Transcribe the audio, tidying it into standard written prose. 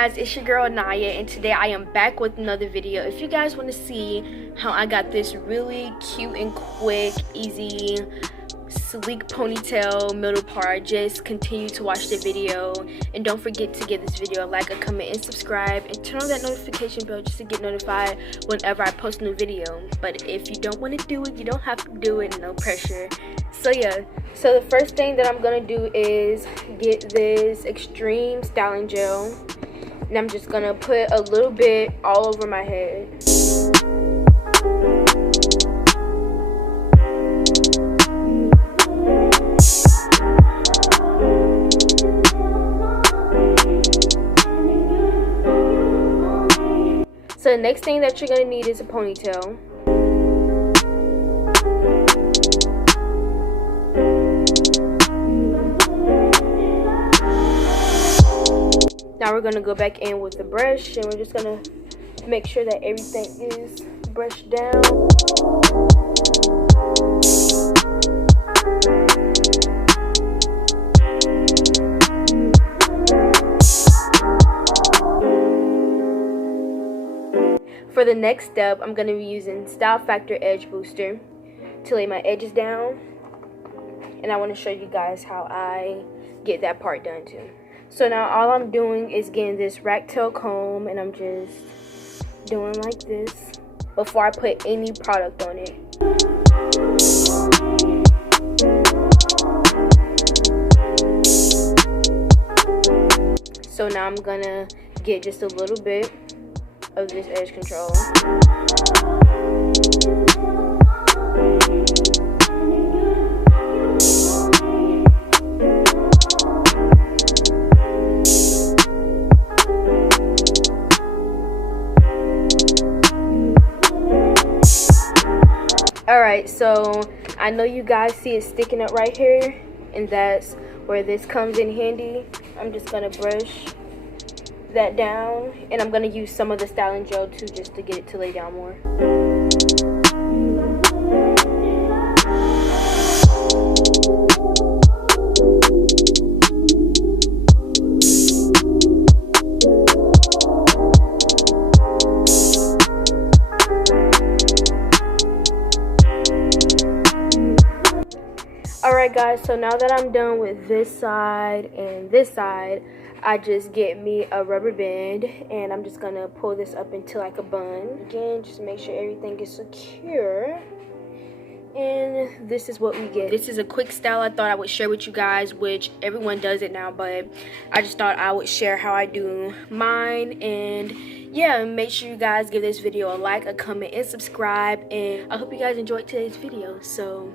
guys, it's your girl Naya, and today I am back with another video. If you guys want to see how I got this really cute and quick, easy, sleek ponytail middle part, just continue to watch the video. And don't forget to give this video a like, a comment, and subscribe, and turn on that notification bell just to get notified whenever I post a new video. But if you don't want to do it, you don't have to do it, no pressure. So yeah, so the first thing that I'm gonna do is get this extreme styling gel, and I'm just gonna put a little bit all over my head. So the next thing that you're gonna need is a ponytail. Now we're gonna go back in with the brush, and we're just gonna make sure that everything is brushed down. For the next step, I'm gonna be using Style Factor Edge Booster to lay my edges down, and I want to show you guys how I get that part done too. So now all I'm doing is getting this rat tail comb, and I'm just doing like this before I put any product on it. So now I'm gonna get just a little bit of this edge control. Alright, so I know you guys see it sticking up right here, and that's where this comes in handy. I'm just gonna brush that down, and I'm gonna use some of the styling gel too, just to get it to lay down more. Alright guys, so now that I'm done with this side and this side, I just get me a rubber band, and I'm just gonna pull this up into like a bun. Again, just make sure everything is secure. And this is what we get. This is a quick style I thought I would share with you guys, which everyone does it now, but I just thought I would share how I do mine. And yeah, make sure you guys give this video a like, a comment, and subscribe. And I hope you guys enjoyed today's video. So